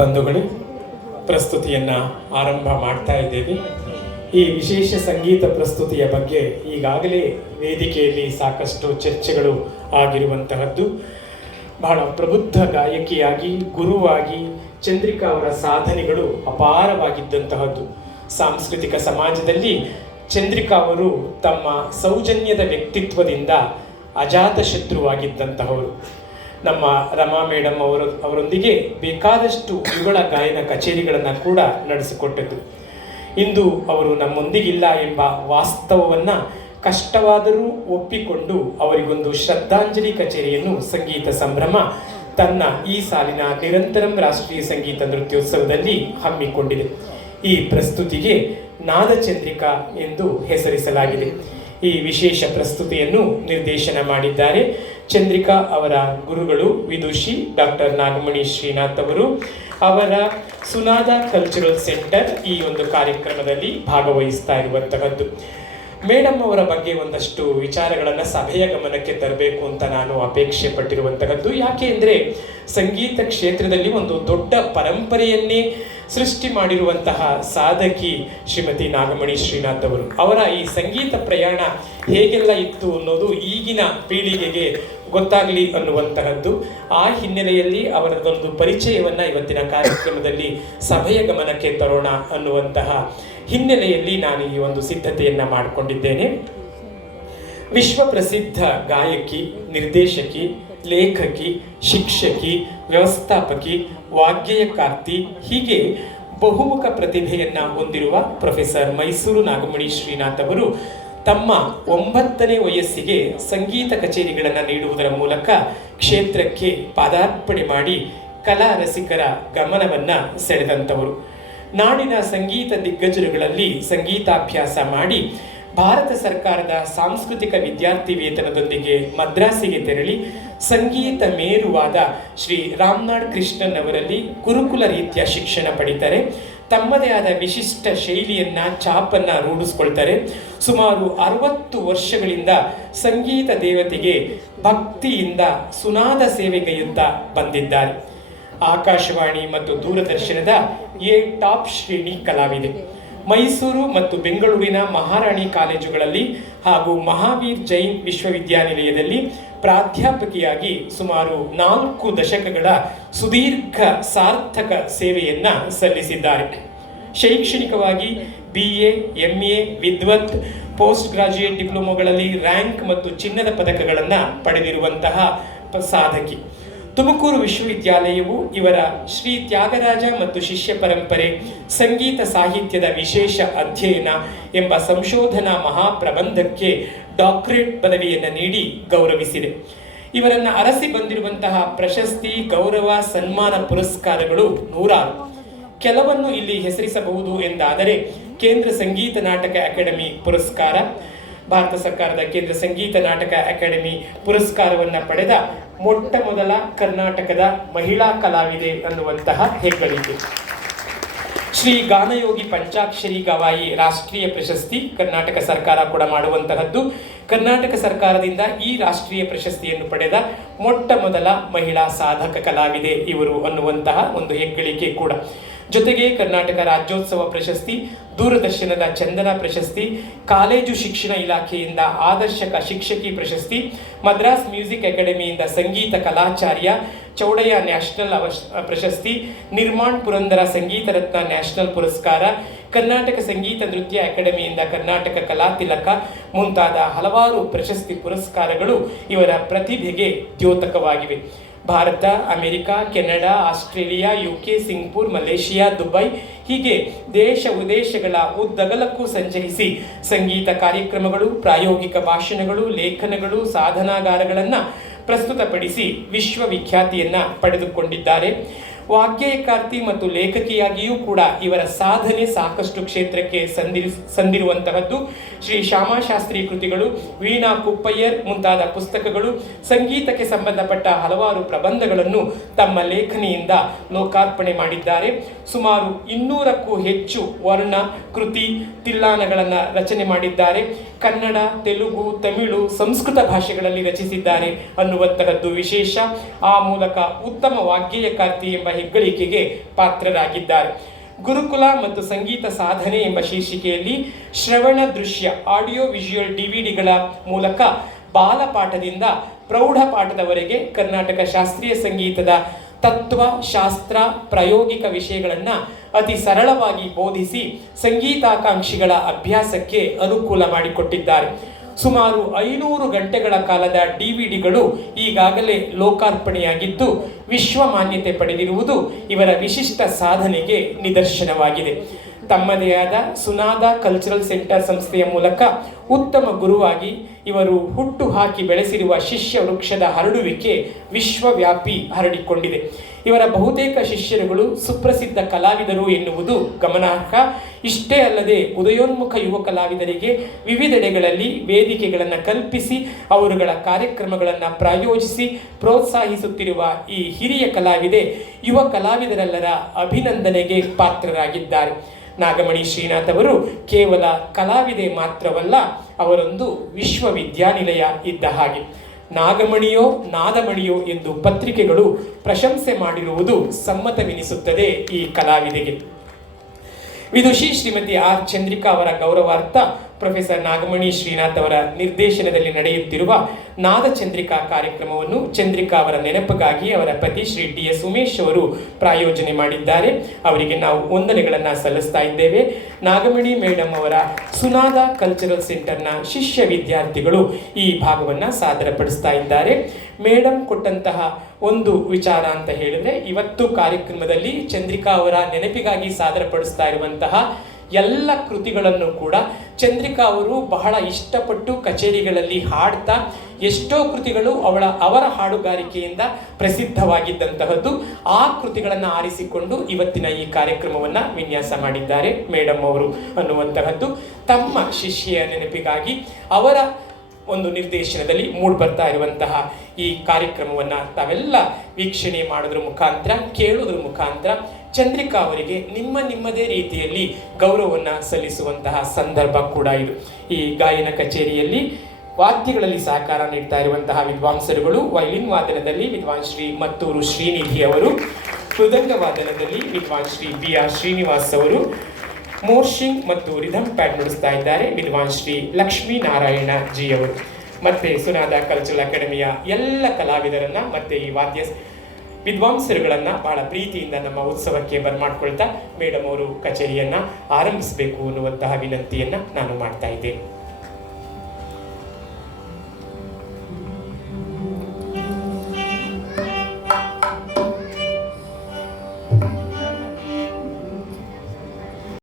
ಬಂಧುಗಳೇ, ಪ್ರಸ್ತುತಿಯನ್ನು ಆರಂಭ ಮಾಡ್ತಾ ಇದ್ದೇವೆ. ಈ ವಿಶೇಷ ಸಂಗೀತ ಪ್ರಸ್ತುತಿಯ ಬಗ್ಗೆ ಈಗಾಗಲೇ ವೇದಿಕೆಯಲ್ಲಿ ಸಾಕಷ್ಟು ಚರ್ಚೆಗಳು ಆಗಿರುವಂತಹದ್ದು. ಬಹಳ ಪ್ರಬುದ್ಧ ಗಾಯಕಿಯಾಗಿ, ಗುರುವಾಗಿ ಚಂದ್ರಿಕಾ ಅವರ ಸಾಧನೆಗಳು ಅಪಾರವಾಗಿದ್ದಂತಹದ್ದು. ಸಾಂಸ್ಕೃತಿಕ ಸಮಾಜದಲ್ಲಿ ಚಂದ್ರಿಕಾ ಅವರು ತಮ್ಮ ಸೌಜನ್ಯದ ವ್ಯಕ್ತಿತ್ವದಿಂದ ಅಜಾತ ಶತ್ರುವಾಗಿದ್ದಂತಹವರು. ನಮ್ಮ ರಮಾ ಮೇಡಮ್ ಅವರೊಂದಿಗೆ ಬೇಕಾದಷ್ಟು ಯುಗಳ ಗಾಯನ ಕಚೇರಿಗಳನ್ನು ಕೂಡ ನಡೆಸಿಕೊಟ್ಟದ್ದು. ಇಂದು ಅವರು ನಮ್ಮೊಂದಿಗಿಲ್ಲ ಎಂಬ ವಾಸ್ತವವನ್ನು ಕಷ್ಟವಾದರೂ ಒಪ್ಪಿಕೊಂಡು ಅವರಿಗೊಂದು ಶ್ರದ್ಧಾಂಜಲಿ ಕಚೇರಿಯನ್ನು ಸಂಗೀತ ಸಂಭ್ರಮ ತನ್ನ ಈ ಸಾಲಿನ ನಿರಂತರಂ ರಾಷ್ಟ್ರೀಯ ಸಂಗೀತ ನೃತ್ಯೋತ್ಸವದಲ್ಲಿ ಹಮ್ಮಿಕೊಂಡಿದೆ. ಈ ಪ್ರಸ್ತುತಿಗೆ ನಾದಚಂದ್ರಿಕಾ ಎಂದು ಹೆಸರಿಸಲಾಗಿದೆ. ಈ ವಿಶೇಷ ಪ್ರಸ್ತುತಿಯನ್ನು ನಿರ್ದೇಶನ ಮಾಡಿದ್ದಾರೆ ಚಂದ್ರಿಕಾ ಅವರ ಗುರುಗಳು ವಿದುಷಿ ಡಾಕ್ಟರ್ ನಾಗಮಣಿ ಶ್ರೀನಾಥ್ ಅವರು. ಅವರ ಸುನಾದ ಕಲ್ಚರಲ್ ಸೆಂಟರ್ ಈ ಒಂದು ಕಾರ್ಯಕ್ರಮದಲ್ಲಿ ಭಾಗವಹಿಸ್ತಾ ಇರುವಂತಹದ್ದು. ಮೇಡಮ್ ಅವರ ಬಗ್ಗೆ ಒಂದಷ್ಟು ವಿಚಾರಗಳನ್ನು ಸಭೆಯ ಗಮನಕ್ಕೆ ತರಬೇಕು ಅಂತ ನಾನು ಅಪೇಕ್ಷೆ ಪಟ್ಟಿರುವಂತಹದ್ದು. ಯಾಕೆ ಅಂದರೆ ಸಂಗೀತ ಕ್ಷೇತ್ರದಲ್ಲಿ ಒಂದು ದೊಡ್ಡ ಪರಂಪರೆಯನ್ನೇ ಸೃಷ್ಟಿ ಮಾಡಿರುವಂತಹ ಸಾಧಕಿ ಶ್ರೀಮತಿ ನಾಗಮಣಿ ಶ್ರೀನಾಥ್ ಅವರು. ಅವರ ಈ ಸಂಗೀತ ಪ್ರಯಾಣ ಹೇಗೆಲ್ಲ ಇತ್ತು ಅನ್ನೋದು ಈಗಿನ ಪೀಳಿಗೆಗೆ ಗೊತ್ತಾಗಲಿ ಅನ್ನುವಂತಹದ್ದು. ಆ ಹಿನ್ನೆಲೆಯಲ್ಲಿ ಅವರದೊಂದು ಪರಿಚಯವನ್ನು ಇವತ್ತಿನ ಕಾರ್ಯಕ್ರಮದಲ್ಲಿ ಸಭೆಯ ಗಮನಕ್ಕೆ ತರೋಣ ಅನ್ನುವಂತಹ ಹಿನ್ನೆಲೆಯಲ್ಲಿ ನಾನು ಈ ಒಂದು ಸಿದ್ಧತೆಯನ್ನು ಮಾಡಿಕೊಂಡಿದ್ದೇನೆ. ವಿಶ್ವ ಪ್ರಸಿದ್ಧ ಗಾಯಕಿ, ನಿರ್ದೇಶಕಿ, ಲೇಖಕಿ, ಶಿಕ್ಷಕಿ, ವ್ಯವಸ್ಥಾಪಕಿ, ವಾಗ್ಗೇಯಕಾರ್ತಿ, ಹೀಗೆ ಬಹುಮುಖ ಪ್ರತಿಭೆಯನ್ನು ಹೊಂದಿರುವ ಪ್ರೊಫೆಸರ್ ಮೈಸೂರು ನಾಗಮಣಿ ಶ್ರೀನಾಥ್ ಅವರು ತಮ್ಮ 9ನೇ ವಯಸ್ಸಿಗೆ ಸಂಗೀತ ಕಚೇರಿಗಳನ್ನು ನೀಡುವುದರ ಮೂಲಕ ಕ್ಷೇತ್ರಕ್ಕೆ ಪಾದಾರ್ಪಣೆ ಮಾಡಿ ಕಲಾ ರಸಿಕರ ಗಮನವನ್ನು ಸೆಳೆದಂಥವರು. ನಾಡಿನ ಸಂಗೀತ ದಿಗ್ಗಜರುಗಳಲ್ಲಿ ಸಂಗೀತಾಭ್ಯಾಸ ಮಾಡಿ ಭಾರತ ಸರ್ಕಾರದ ಸಾಂಸ್ಕೃತಿಕ ವಿದ್ಯಾರ್ಥಿ ವೇತನದೊಂದಿಗೆ ಮದ್ರಾಸಿಗೆ ತೆರಳಿ ಸಂಗೀತ ಮೇರುವಾದ ಶ್ರೀ ರಾಮ್ನಾಡ್ ಕೃಷ್ಣನ್ ಅವರಲ್ಲಿ ಗುರುಕುಲ ರೀತಿಯ ಶಿಕ್ಷಣ ಪಡಿತಾರೆ. ತಮ್ಮದೇ ಆದ ವಿಶಿಷ್ಟ ಶೈಲಿಯನ್ನ, ಛಾಪನ್ನ ರೂಢಿಸ್ಕೊಳ್ತಾರೆ. ಸುಮಾರು 60 ವರ್ಷಗಳಿಂದ ಸಂಗೀತ ದೇವತೆಗೆ ಭಕ್ತಿಯಿಂದ ಸುನಾದ ಸೇವೆಗೈಯುತ್ತಾ ಬಂದಿದ್ದಾರೆ. ಆಕಾಶವಾಣಿ ಮತ್ತು ದೂರದರ್ಶನದ ಟಾಪ್ ಶ್ರೇಣಿ ಕಲಾವಿದೆ. ಮೈಸೂರು ಮತ್ತು ಬೆಂಗಳೂರಿನ ಮಹಾರಾಣಿ ಕಾಲೇಜುಗಳಲ್ಲಿ ಹಾಗೂ ಮಹಾವೀರ್ ಜೈನ್ ವಿಶ್ವವಿದ್ಯಾನಿಲಯದಲ್ಲಿ ಪ್ರಾಧ್ಯಾಪಕಿಯಾಗಿ ಸುಮಾರು 4 ದಶಕಗಳ ಸುದೀರ್ಘ ಸಾರ್ಥಕ ಸೇವೆಯನ್ನ ಸಲ್ಲಿಸಿದ್ದಾರೆ. ಶೈಕ್ಷಣಿಕವಾಗಿ BA, MA, ವಿದ್ವತ್, ಪೋಸ್ಟ್ ಗ್ರಾಜ್ಯುಯೇಟ್ ಡಿಪ್ಲೊಮೊಗಳಲ್ಲಿ ರ್ಯಾಂಕ್ ಮತ್ತು ಚಿನ್ನದ ಪದಕಗಳನ್ನು ಪಡೆದಿರುವಂತಹ ಸಾಧಕಿ. ತುಮಕೂರು ವಿಶ್ವವಿದ್ಯಾಲಯವು ಇವರ ಶ್ರೀ ತ್ಯಾಗರಾಜ ಮತ್ತು ಶಿಷ್ಯ ಪರಂಪರೆ ಸಂಗೀತ ಸಾಹಿತ್ಯದ ವಿಶೇಷ ಅಧ್ಯಯನ ಎಂಬ ಸಂಶೋಧನಾ ಮಹಾಪ್ರಬಂಧಕ್ಕೆ ಡಾಕ್ಟರೇಟ್ ಪದವಿಯನ್ನು ನೀಡಿ ಗೌರವಿಸಿದೆ. ಇವರನ್ನು ಅರಸಿ ಬಂದಿರುವಂತಹ ಪ್ರಶಸ್ತಿ, ಗೌರವ, ಸನ್ಮಾನ, ಪುರಸ್ಕಾರಗಳು 100. ಕೆಲವನ್ನು ಇಲ್ಲಿ ಹೆಸರಿಸಬಹುದು ಎಂದಾದರೆ ಕೇಂದ್ರ ಸಂಗೀತ ನಾಟಕ ಅಕಾಡೆಮಿ ಪುರಸ್ಕಾರ, ಭಾರತ ಸರ್ಕಾರದ ಕೇಂದ್ರ ಸಂಗೀತ ನಾಟಕ ಅಕಾಡೆಮಿ ಪುರಸ್ಕಾರವನ್ನು ಪಡೆದ ಮೊಟ್ಟ ಮೊದಲ ಕರ್ನಾಟಕದ ಮಹಿಳಾ ಕಲಾವಿದೆ ಅನ್ನುವಂತಹ ಹೆಗ್ಗಳಿಕೆ. ಶ್ರೀ ಗಾನಯೋಗಿ ಪಂಚಾಕ್ಷರಿ ಗವಾಯಿ ರಾಷ್ಟ್ರೀಯ ಪ್ರಶಸ್ತಿ ಕರ್ನಾಟಕ ಸರ್ಕಾರ ಕೂಡ ಮಾಡುವಂತಹದ್ದು. ಕರ್ನಾಟಕ ಸರ್ಕಾರದಿಂದ ಈ ರಾಷ್ಟ್ರೀಯ ಪ್ರಶಸ್ತಿಯನ್ನು ಪಡೆದ ಮೊಟ್ಟ ಮೊದಲ ಮಹಿಳಾ ಸಾಧಕ ಕಲಾವಿದೆ ಇವರು ಅನ್ನುವಂತಹ ಒಂದು ಹೆಗ್ಗಳಿಕೆ ಕೂಡ. ಜೊತೆಗೆ ಕರ್ನಾಟಕ ರಾಜ್ಯೋತ್ಸವ ಪ್ರಶಸ್ತಿ, ದೂರದರ್ಶನದ ಚಂದನ ಪ್ರಶಸ್ತಿ, ಕಾಲೇಜು ಶಿಕ್ಷಣ ಇಲಾಖೆಯಿಂದ ಆದರ್ಶಕ ಶಿಕ್ಷಕಿ ಪ್ರಶಸ್ತಿ, ಮದ್ರಾಸ್ ಮ್ಯೂಸಿಕ್ ಅಕಾಡೆಮಿಯಿಂದ ಸಂಗೀತ ಕಲಾಚಾರ್ಯ, ಚೌಡಯ್ಯ ನ್ಯಾಷನಲ್ ಪ್ರಶಸ್ತಿ, ನಿರ್ಮಾಣ್ ಪುರಂದರ ಸಂಗೀತ ರತ್ನ ನ್ಯಾಷನಲ್ ಪುರಸ್ಕಾರ, ಕರ್ನಾಟಕ ಸಂಗೀತ ನೃತ್ಯ ಅಕಾಡೆಮಿಯಿಂದ ಕರ್ನಾಟಕ ಕಲಾ ತಿಲಕ ಮುಂತಾದ ಹಲವಾರು ಪ್ರಶಸ್ತಿ ಪುರಸ್ಕಾರಗಳು ಇವರ ಪ್ರತಿಭೆಗೆ ದ್ಯೋತಕವಾಗಿವೆ. Bharat, America, Canada, Australia, UK, Singapore, Malaysia, Dubai, ಹೀಗೆ ದೇಶ ವಿದೇಶಗಳ ಉದ್ದಗಲಕ್ಕೂ ಸಂಚರಿಸಿ ಸಂಗೀತ ಕಾರ್ಯಕ್ರಮಗಳು, ಪ್ರಾಯೋಗಿಕ ಭಾಷಣಗಳು, ಲೇಖನಗಳು, ಸಾಧನಾಗಾರಗಳನ್ನು ಪ್ರಸ್ತುತಪಡಿಸಿ ವಿಶ್ವವಿಖ್ಯಾತಿಯನ್ನು ಪಡೆದುಕೊಂಡಿದ್ದಾರೆ. ವಾಗ್ಗೇಯಕಾರ್ತಿ ಮತ್ತು ಲೇಖಕಿಯಾಗಿಯೂ ಕೂಡ ಇವರ ಸಾಧನೆ ಸಾಕಷ್ಟು ಕ್ಷೇತ್ರಕ್ಕೆ ಸಂದಿರುವಂತಹದ್ದು. ಶ್ರೀ ಶ್ಯಾಮಾಶಾಸ್ತ್ರಿ ಕೃತಿಗಳು, ವೀಣಾ ಕುಪ್ಪಯ್ಯರ್ ಮುಂತಾದ ಪುಸ್ತಕಗಳು, ಸಂಗೀತಕ್ಕೆ ಸಂಬಂಧಪಟ್ಟ ಹಲವಾರು ಪ್ರಬಂಧಗಳನ್ನು ತಮ್ಮ ಲೇಖನಿಯಿಂದ ಲೋಕಾರ್ಪಣೆ ಮಾಡಿದ್ದಾರೆ. ಸುಮಾರು 200ಕ್ಕೂ ಹೆಚ್ಚು ವರ್ಣ, ಕೃತಿ, ತಿಲ್ಲಾನಗಳನ್ನು ರಚನೆ ಮಾಡಿದ್ದಾರೆ. ಕನ್ನಡ, ತೆಲುಗು, ತಮಿಳು, ಸಂಸ್ಕೃತ ಭಾಷೆಗಳಲ್ಲಿ ರಚಿಸಿದ್ದಾರೆ ಅನ್ನುವಂತಹದ್ದು ವಿಶೇಷ. ಆ ಮೂಲಕ ಉತ್ತಮ ವಾಗ್ಗೇಯಕಾರ್ತಿ ಎಂಬ ಹೆಗ್ಗಳಿಕೆಗೆ ಪಾತ್ರರಾಗಿದ್ದಾರೆ. ಗುರುಕುಲ ಮತ್ತು ಸಂಗೀತ ಸಾಧನೆ ಎಂಬ ಶೀರ್ಷಿಕೆಯಲ್ಲಿ ಶ್ರವಣ ದೃಶ್ಯ ಆಡಿಯೋ ವಿಜುವಲ್ ಡಿವಿಡಿಗಳ ಮೂಲಕ ಬಾಲಪಾಠದಿಂದ ಪ್ರೌಢ ಪಾಠದವರೆಗೆ ಕರ್ನಾಟಕ ಶಾಸ್ತ್ರೀಯ ಸಂಗೀತದ ತತ್ವ, ಶಾಸ್ತ್ರ, ಪ್ರಾಯೋಗಿಕ ವಿಷಯಗಳನ್ನು ಅತಿ ಸರಳವಾಗಿ ಬೋಧಿಸಿ ಸಂಗೀತಾಕಾಂಕ್ಷಿಗಳ ಅಭ್ಯಾಸಕ್ಕೆ ಅನುಕೂಲ ಮಾಡಿಕೊಟ್ಟಿದ್ದಾರೆ. ಸುಮಾರು 500 ಗಂಟೆಗಳ ಕಾಲದ ಡಿವಿಡಿಗಳು ಈಗಾಗಲೇ ಲೋಕಾರ್ಪಣೆಯಾಗಿದ್ದು ವಿಶ್ವ ಮಾನ್ಯತೆ ಪಡೆದಿರುವುದು ಇವರ ವಿಶಿಷ್ಟ ಸಾಧನೆಗೆ ನಿದರ್ಶನವಾಗಿದೆ. ತಮ್ಮದೇ ಆದ ಸುನಾದ ಕಲ್ಚರಲ್ ಸೆಂಟರ್ ಸಂಸ್ಥೆಯ ಮೂಲಕ ಉತ್ತಮ ಗುರುವಾಗಿ ಇವರು ಹುಟ್ಟು ಹಾಕಿ ಬೆಳೆಸಿರುವ ಶಿಷ್ಯ ವೃಕ್ಷದ ಹರಡುವಿಕೆ ವಿಶ್ವವ್ಯಾಪಿ ಹರಡಿಕೊಂಡಿದೆ. ಇವರ ಬಹುತೇಕ ಶಿಷ್ಯರುಗಳು ಸುಪ್ರಸಿದ್ಧ ಕಲಾವಿದರು ಎನ್ನುವುದು ಗಮನಾರ್ಹ. ಇಷ್ಟೇ ಅಲ್ಲದೆ ಉದಯೋನ್ಮುಖ ಯುವ ಕಲಾವಿದರಿಗೆ ವಿವಿಧೆಡೆಗಳಲ್ಲಿ ವೇದಿಕೆಗಳನ್ನು ಕಲ್ಪಿಸಿ ಅವರುಗಳ ಕಾರ್ಯಕ್ರಮಗಳನ್ನು ಪ್ರಾಯೋಜಿಸಿ ಪ್ರೋತ್ಸಾಹಿಸುತ್ತಿರುವ ಈ ಹಿರಿಯ ಕಲಾವಿದೆ ಯುವ ಕಲಾವಿದರೆಲ್ಲರ ಅಭಿನಂದನೆಗೆ ಪಾತ್ರರಾಗಿದ್ದಾರೆ. ನಾಗಮಣಿ ಶ್ರೀನಾಥ್ ಅವರು ಕೇವಲ ಕಲಾವಿದೆ ಮಾತ್ರವಲ್ಲ, ಅವರೊಂದು ವಿಶ್ವವಿದ್ಯಾನಿಲಯ ಇದ್ದ ಹಾಗೆ. ನಾಗಮಣಿಯೋ ನಾದಮಣಿಯೋ ಎಂದು ಪತ್ರಿಕೆಗಳು ಪ್ರಶಂಸೆ ಮಾಡಿರುವುದು ಸಮ್ಮತವೆನಿಸುತ್ತದೆ ಈ ಕಲಾವಿದೆಗೆ. ವಿದುಷಿ ಶ್ರೀಮತಿ ಆರ್ ಚಂದ್ರಿಕಾ ಅವರ ಗೌರವಾರ್ಥ ಪ್ರೊಫೆಸರ್ ನಾಗಮಣಿ ಶ್ರೀನಾಥ್ ಅವರ ನಿರ್ದೇಶನದಲ್ಲಿ ನಡೆಯುತ್ತಿರುವ ನಾದ ಚಂದ್ರಿಕಾ ಕಾರ್ಯಕ್ರಮವನ್ನು ಚಂದ್ರಿಕಾ ಅವರ ನೆನಪಿಗಾಗಿ ಅವರ ಪತಿ ಶ್ರೀ DS ಉಮೇಶ್ ಅವರು ಪ್ರಾಯೋಜನೆ ಮಾಡಿದ್ದಾರೆ. ಅವರಿಗೆ ನಾವು ವಂದನೆಗಳನ್ನು ಸಲ್ಲಿಸ್ತಾ ಇದ್ದೇವೆ. ನಾಗಮಣಿ ಮೇಡಮ್ ಅವರ ಸುನಾದ ಕಲ್ಚರಲ್ ಸೆಂಟರ್ನ ಶಿಷ್ಯ ವಿದ್ಯಾರ್ಥಿಗಳು ಈ ಭಾಗವನ್ನು ಸಾದರಪಡಿಸ್ತಾ ಇದ್ದಾರೆ. ಮೇಡಮ್ ಕೊಟ್ಟಂತಹ ಒಂದು ವಿಚಾರ ಅಂತ ಹೇಳಿದ್ರೆ, ಇವತ್ತು ಕಾರ್ಯಕ್ರಮದಲ್ಲಿ ಚಂದ್ರಿಕಾ ಅವರ ನೆನಪಿಗಾಗಿ ಸಾದರಪಡಿಸ್ತಾ ಇರುವಂತಹ ಎಲ್ಲ ಕೃತಿಗಳನ್ನು ಕೂಡ ಚಂದ್ರಿಕಾ ಅವರು ಬಹಳ ಇಷ್ಟಪಟ್ಟು ಕಚೇರಿಗಳಲ್ಲಿ ಹಾಡ್ತಾ, ಎಷ್ಟೋ ಕೃತಿಗಳು ಅವರ ಹಾಡುಗಾರಿಕೆಯಿಂದ ಪ್ರಸಿದ್ಧವಾಗಿದ್ದಂತಹದ್ದು. ಆ ಕೃತಿಗಳನ್ನು ಆರಿಸಿಕೊಂಡು ಇವತ್ತಿನ ಈ ಕಾರ್ಯಕ್ರಮವನ್ನು ವಿನ್ಯಾಸ ಮಾಡಿದ್ದಾರೆ ಮೇಡಮ್ ಅವರು ಅನ್ನುವಂತಹದ್ದು ತಮ್ಮ ಶಿಷ್ಯೆಯ ನೆನಪಿಗಾಗಿ ಅವರ ಒಂದು ನಿರ್ದೇಶನದಲ್ಲಿ ಮೂಡಿಬರ್ತಾ ಇರುವಂತಹ ಈ ಕಾರ್ಯಕ್ರಮವನ್ನು ತಾವೆಲ್ಲ ವೀಕ್ಷಣೆ ಮಾಡೋದ್ರ ಮುಖಾಂತರ, ಕೇಳೋದ್ರ ಮುಖಾಂತರ ಚಂದ್ರಿಕಾ ಅವರಿಗೆ ನಿಮ್ಮದೇ ರೀತಿಯಲ್ಲಿ ಗೌರವವನ್ನು ಸಲ್ಲಿಸುವಂತಹ ಸಂದರ್ಭ ಕೂಡ ಇದು. ಈ ಗಾಯನ ಕಚೇರಿಯಲ್ಲಿ ವಾದ್ಯಗಳಲ್ಲಿ ಸಹಕಾರ ನೀಡ್ತಾ ಇರುವಂತಹ ವಿದ್ವಾಂಸರುಗಳು, ವೈಲಿನ್ ವಾದನದಲ್ಲಿ ವಿದ್ವಾನ್ ಶ್ರೀ ಮತ್ತೂರು ಶ್ರೀನಿಧಿ ಅವರು, ಮೃದಂಗ ವಾದನದಲ್ಲಿ ವಿದ್ವಾನ್ ಶ್ರೀ BR ಶ್ರೀನಿವಾಸ್ ಅವರು, ಮೋರ್ಷಿಂಗ್ ಮತ್ತು ರಿಧಮ್ ಪ್ಯಾಡ್ ನುಡಿಸ್ತಾ ಇದ್ದಾರೆ ವಿದ್ವಾನ್ ಶ್ರೀ ಲಕ್ಷ್ಮೀ ನಾರಾಯಣ ಜಿ ಅವರು. ಮತ್ತೆ ಸುನಾದ ಕಲ್ಚರಲ್ ಅಕಾಡೆಮಿಯ ಎಲ್ಲ ಕಲಾವಿದರನ್ನ ಮತ್ತೆ ಈ ವಾದ್ಯ ವಿದ್ವಾಂಸರುಗಳನ್ನ ಬಹಳ ಪ್ರೀತಿಯಿಂದ ನಮ್ಮ ಉತ್ಸವಕ್ಕೆ ಬರ್ಮಾಡ್ಕೊಳ್ತಾ ಮೇಡಮ್ ಅವರು ಕಚೇರಿಯನ್ನ ಆರಂಭಿಸಬೇಕು ಅನ್ನುವಂತಹ ವಿನಂತಿಯನ್ನ ನಾನು ಮಾಡ್ತಾ ಇದ್ದೇನೆ.